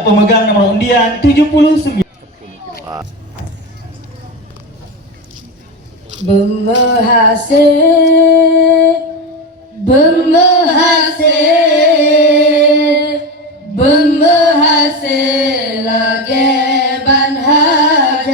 dan pemegang nomor undian 79. Bembahase, bembahase, bembahase lagi ban hajat.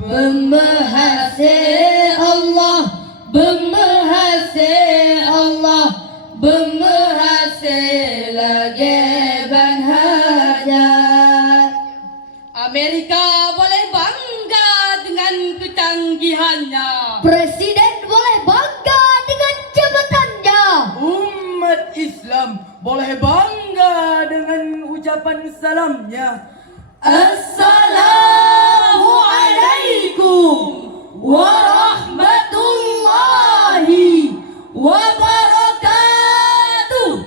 Bembahase Allah, bembahase Allah, bembahase lagi ban hajat. Amerika boleh bangga dengan kecanggihannya. Presiden boleh bangga dengan jabatannya. Umat Islam boleh bangga dengan ucapan salamnya. Assalamualaikum warahmatullahi wabarakatuh.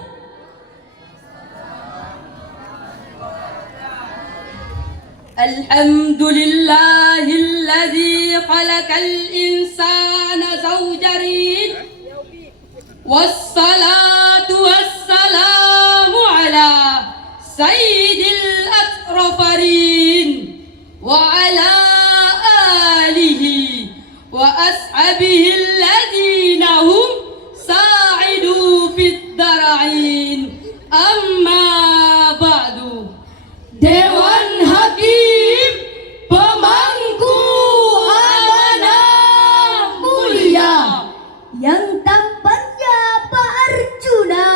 Alhamdulillahilladzi khalaqal insana zawjayn. Wassalatu wassalamu ala sayyidil atrafarin wa ala alihi wa ashabihi alladhina hum sa'idu fid dara'in. Amma ba'du. Dewan Hakim pemangku amanah mulia Yang tampannya Pak Arjuna,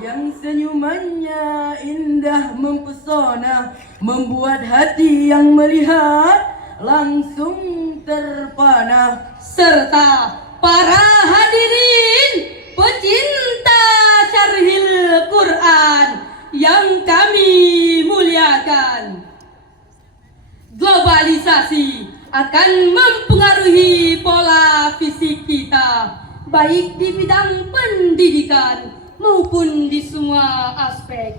yang senyumannya indah mempesona, membuat hati yang melihat langsung terpana, serta para hadirin pecinta syarhil Quran yang kami muliakan. Globalisasi akan mempengaruhi pola fisik kita, baik di bidang pendidikan maupun di semua aspek.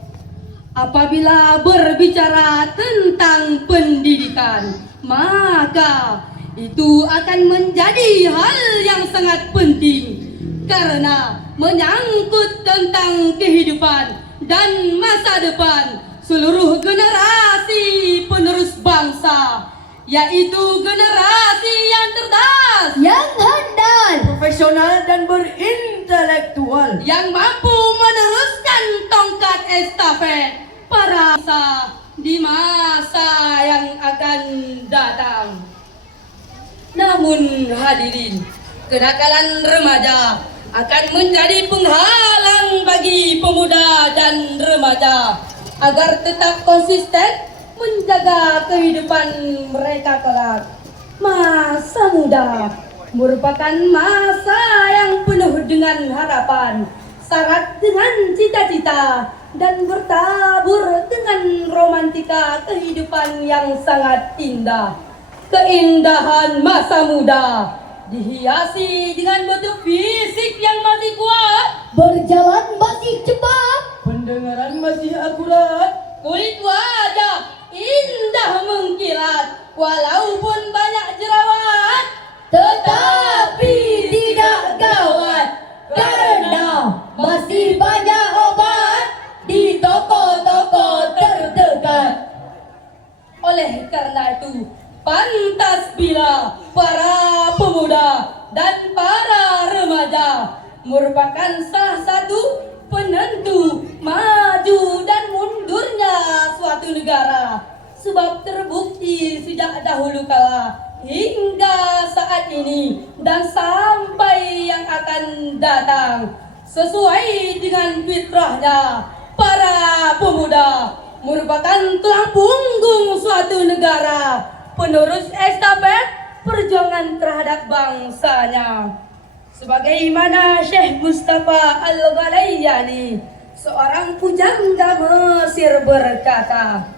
Apabila berbicara tentang pendidikan, maka itu akan menjadi hal yang sangat penting karena menyangkut tentang kehidupan dan masa depan seluruh generasi penerus bangsa, yaitu generasi yang cerdas, yang handal, profesional dan berintelektual, yang mampu meneruskan tongkat estafet para bangsa di masa yang akan datang. Namun hadirin, kenakalan remaja akan menjadi penghalang bagi pemuda dan remaja agar tetap konsisten menjaga kehidupan mereka kelak. Masa muda merupakan masa yang penuh dengan harapan, syarat dengan cita-cita, dan bertabur dengan romantika kehidupan yang sangat indah. Keindahan masa muda dihiasi dengan bentuk fisik yang masih kuat, berjalan masih cepat, pendengaran masih akurat, kulit wajah indah mengkilat, walaupun banyak jerawat, tetapi tidak gawat karena masih banyak obat di toko-toko terdekat. Oleh karena itu, pantas bila para pemuda dan para remaja merupakan salah satu penentu maju dan mundurnya suatu negara, sebab terbukti sejak dahulu kala hingga saat ini dan sampai yang akan datang, sesuai dengan fitrahnya, para pemuda merupakan tulang punggung suatu negara, penerus estafet perjuangan terhadap bangsanya. Sebagaimana Syekh Mustafa Al-Ghalayani, seorang pujangga Mesir, berkata,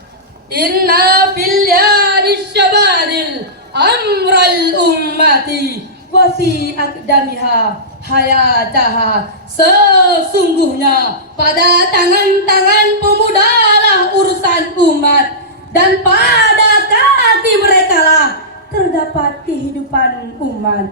"Inna fil yadi syabadil amral ummati wa fi aqdamiha hayataha." Sesungguhnya pada tangan-tangan pemudalah urusan umat, dan pada kaki mereka lah terdapat kehidupan umat.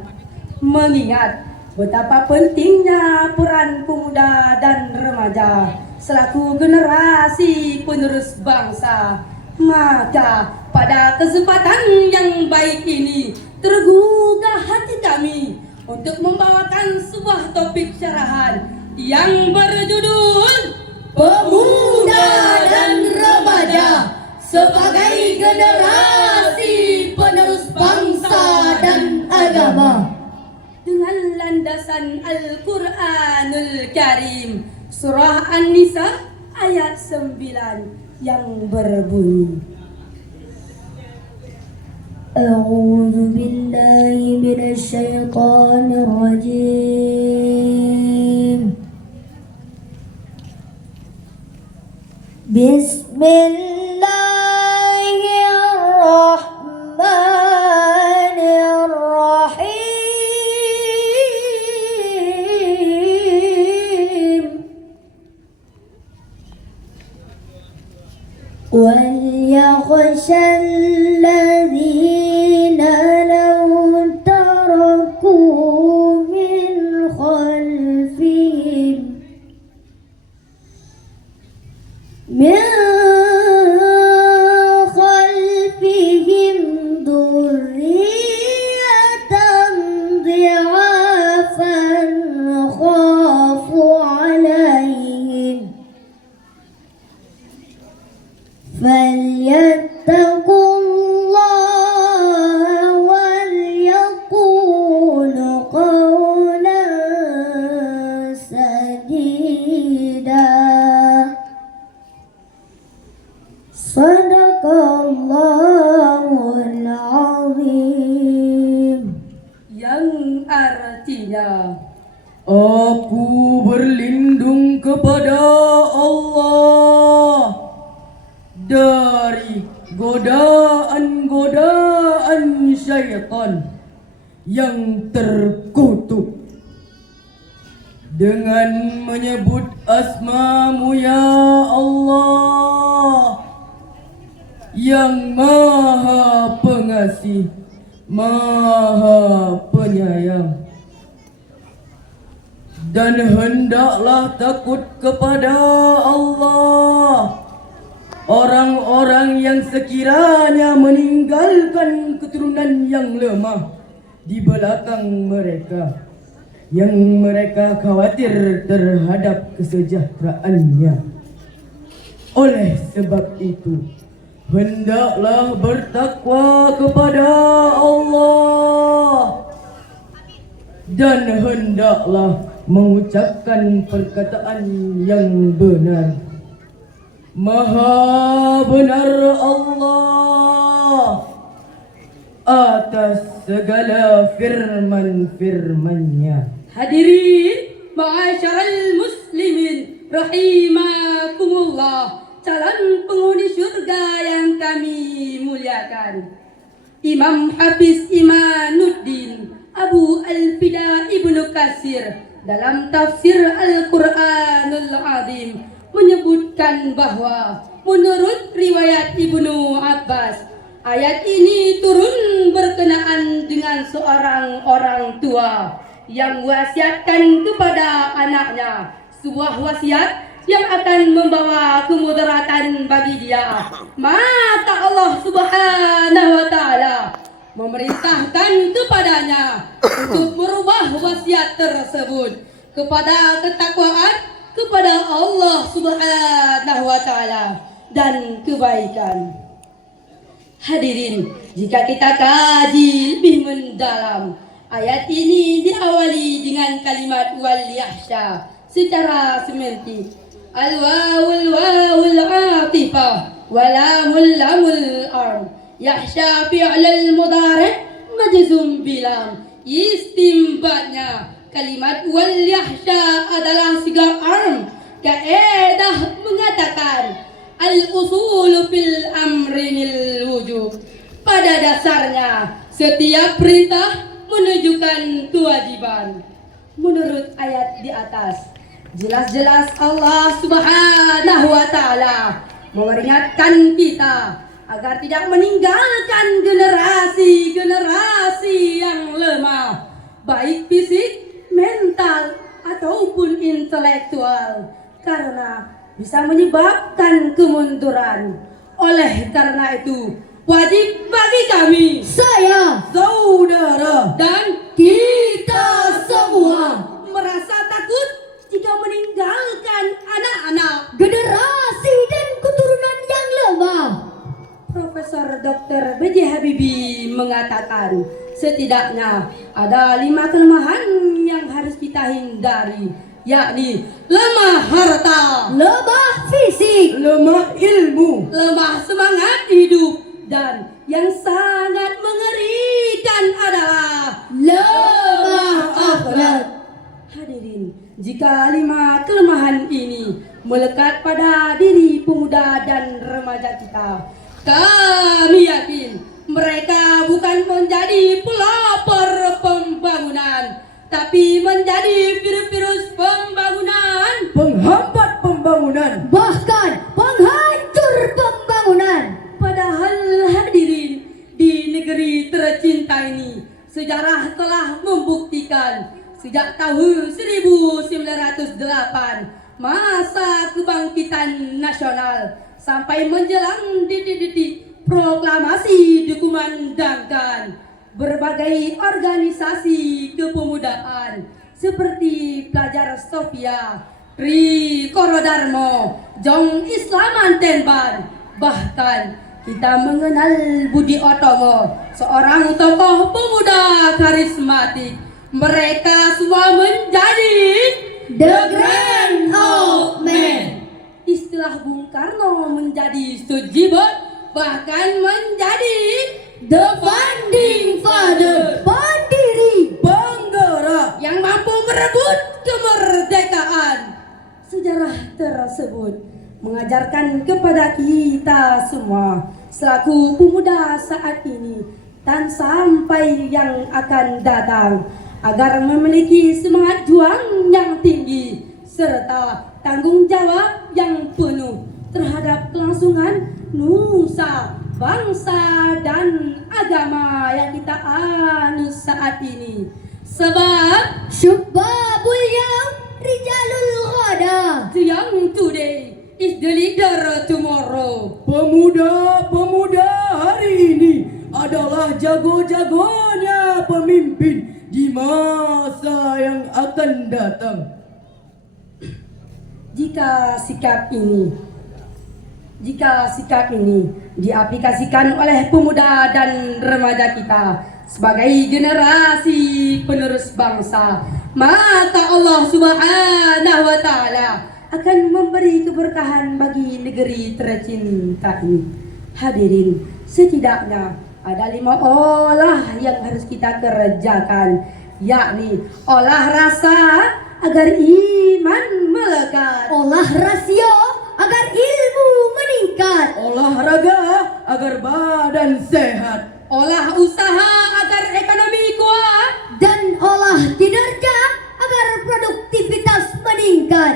Mengingat betapa pentingnya peran pemuda dan remaja selaku generasi penerus bangsa. Maka pada kesempatan yang baik ini tergugah hati kami untuk membawakan sebuah topik syarahan yang berjudul Pemuda dan remaja sebagai generasi penerus bangsa dan agama. dengan landasan Al-Quranul Karim, Surah An-Nisa ayat 9 yang berbunyi, A'udzu billahi minasy syaithanir rajim. Bismillahirrahmanirrahim. وَلْيَخْشَ الَّذِينَ لَوْ تَرَكُوا مِنْ خَلْفِهِمْ ذُرِّيَّةً ضِعَافًا خَافُوا عَلَيْهِمْ فَلْيَتَّقُوا اللَّهَ وَلْيَقُولُوا قَوْلًا سَدِيدًا. Sadaqallahul azim. yang artinya, Aku berlindung kepada Allah dari godaan-godaan syaitan yang terkutuk dengan menyebut asma-Mu ya Allah yang Maha Pengasih, Maha Penyayang. Dan hendaklah takut kepada Allah orang-orang yang sekiranya meninggalkan keturunan yang lemah di belakang mereka, yang mereka khawatir terhadap kesejahteraannya. Oleh sebab itu, hendaklah bertakwa kepada Allah dan hendaklah mengucapkan perkataan yang benar. Maha benar Allah atas segala firman-firman-Nya. hadirin ma'asyiral muslimin rahimakumullah, calon penghuni surga yang kami muliakan. Imam Hafiz Imanuddin Abu Al-Fida Ibnu Katsir dalam tafsir Al-Quranul Azim menyebutkan bahwa menurut riwayat Ibnu Abbas, ayat ini turun berkenaan dengan seorang orang tua yang wasiatkan kepada anaknya sebuah wasiat yang akan membawa kemudaratan bagi dia. Maka Allah Subhanahu wa taala memerintahkan kepadanya untuk merubah wasiat tersebut kepada ketakwaan kepada Allah Subhanahu wa taala dan kebaikan. Hadirin, jika kita kaji lebih mendalam, ayat ini diawali dengan kalimat wal yahsya secara semantik. Al-wawul wawul atifah walamul lamul arm. Yahsya fi'lal mudhari' majzum bilam. Istimbatnya, kalimat wal yahsya adalah sigar arm. Kaedah mengatakan al-usulu fil amrinil wujub. Pada dasarnya, setiap perintah menunjukkan kewajiban. Menurut ayat di atas, jelas-jelas Allah Subhanahu wa taala memperingatkan kita agar tidak meninggalkan generasi-generasi yang lemah, baik fisik mental, ataupun intelektual, karena bisa menyebabkan kemunduran. Oleh karena itu, wajib bagi kami, Saya Saudara dan kita semua merasa takut jika meninggalkan anak-anak. generasi dan keturunan yang lemah. Profesor Dr. B.J. Habibie mengatakan setidaknya ada 5 kelemahan yang harus kita hindari, yakni lemah harta, Lemah fisik, lemah ilmu, lemah semangat hidup, dan yang sangat mengerikan adalah lemah akhlak. hadirin. Jika 5 kelemahan ini melekat pada diri pemuda dan remaja kita, kami yakin mereka bukan menjadi pelopor pembangunan, tapi menjadi virus-virus pembangunan. penghambat pembangunan, Bahkan penghancur pembangunan. Padahal hadirin, di negeri tercinta ini, sejarah telah membuktikan sejak tahun 1908, masa kebangkitan nasional, sampai menjelang detik-detik proklamasi dikumandangkan, berbagai organisasi kepemudaan seperti Pelajar Sofia, Tri Korodarmo, Jong Islaman Tenban, bahkan kita mengenal Budi Otomo, seorang tokoh pemuda karismatik. Mereka semua menjadi The Grand Old Man. Istilah Bung Karno menjadi sejibot, bahkan menjadi The Founding Father, pendiri. penggerak, yang mampu merebut kemerdekaan. Sejarah tersebut mengajarkan kepada kita semua selaku pemuda saat ini dan sampai yang akan datang, agar memiliki semangat juang yang tinggi serta tanggung jawab yang penuh terhadap kelangsungan nusa, bangsa, dan agama yang kita anut saat ini. Sebab Syubabul Yaum Rijalul Ghada. the young today is the leader tomorrow. pemuda-pemuda hari ini adalah jago-jagonya pemimpin di masa yang akan datang. Jika sikap ini diaplikasikan oleh pemuda dan remaja kita sebagai generasi penerus bangsa, maka Allah Subhanahu wa Ta'ala akan memberi keberkahan bagi negeri tercinta ini. Hadirin, setidaknya ada 5 olah yang harus kita kerjakan, yakni olah rasa agar iman melekat, Olah rasio agar ilmu meningkat. Olahraga agar badan sehat, olah usaha agar ekonomi kuat, Dan olah kinerja agar produktivitas meningkat.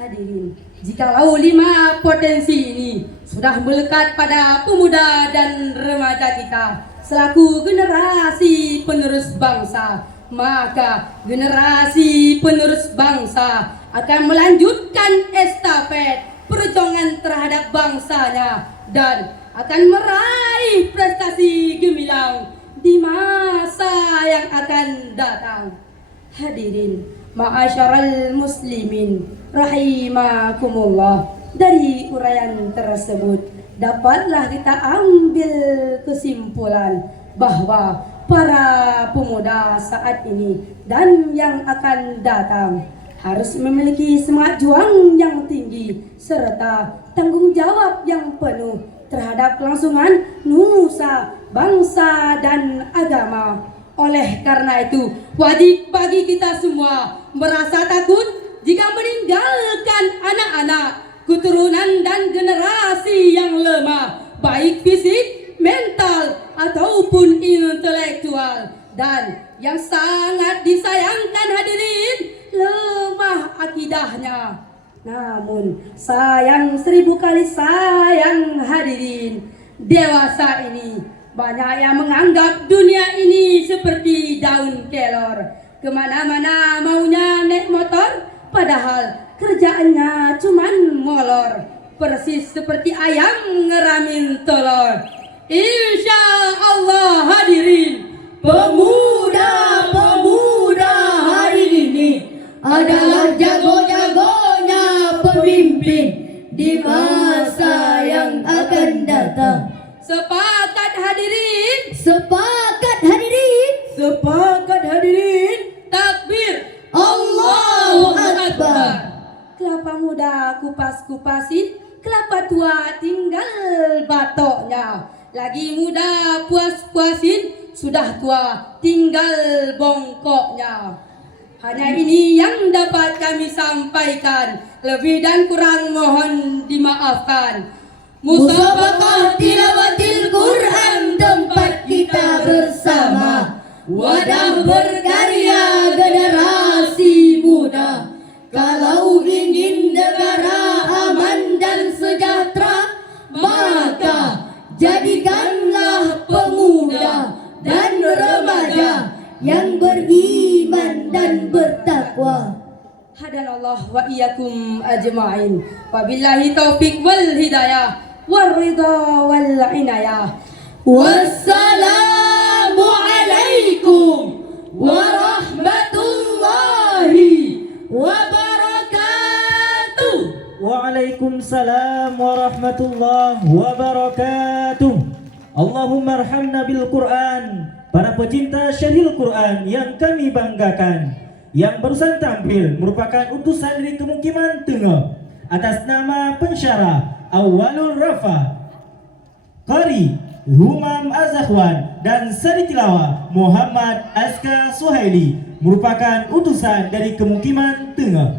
hadirin. Jikalau 5 potensi ini sudah melekat pada pemuda dan remaja kita selaku generasi penerus bangsa, maka generasi penerus bangsa akan melanjutkan estafet perjuangan terhadap bangsanya dan akan meraih prestasi gemilang di masa yang akan datang. Hadirin, ma'asyaral muslimin rahimakumullah, dari uraian tersebut dapatlah kita ambil kesimpulan bahwa para pemuda saat ini dan yang akan datang harus memiliki semangat juang yang tinggi serta tanggung jawab yang penuh terhadap kelangsungan nusa, bangsa, dan agama. Oleh karena itu, wajib bagi kita semua merasa takut jika meninggalkan anak-anak, keturunan, dan generasi yang lemah, baik fisik, mental, ataupun intelektual. Dan yang sangat disayangkan hadirin, lemah akidahnya. Namun sayang 1000 kali sayang hadirin, dewasa ini banyak yang menganggap dunia ini seperti daun kelor, Kemana-mana maunya naik motor, padahal kerjaannya cuman molor. Persis seperti ayam ngeramin telur. Insya Allah hadirin, Pemuda-pemuda hari ini adalah jago-jagonya pemimpin di masa yang akan datang. sepakat hadirin, Sepakat hadirin. Sepakat hadirin. takbir, Allahu Akbar. Kelapa muda kupas-kupasin, kelapa tua tinggal batoknya. Lagi muda puas-puasin, sudah tua tinggal bongkoknya. Hanya ini yang dapat kami sampaikan, lebih dan kurang mohon dimaafkan. Musabaqah tilawatil Quran tempat kita bersama. Wadah berkarya generasi muda. Kalau ingin negara aman dan sejahtera, maka jadikanlah pemuda dan remaja yang beriman dan bertakwa. Hadanallah wa iyyakum ajma'in. Wabillahi taufiq wal hidayah waridha wal inayah. Wassalamu alaikum warahmatullahi wabarakatuh. Waalaikumsalam warahmatullahi wabarakatuh. Allahumma arhamna bil Quran. Para pecinta syarhil Quran yang kami banggakan, yang barusan tampil merupakan utusan dari Kemukiman Tengah atas nama pensyarah Awalul Rafa, Qari Humam Azahwan dan Sari Tilawah Muhammad Aska Suhaili merupakan utusan dari Kemukiman Tengah.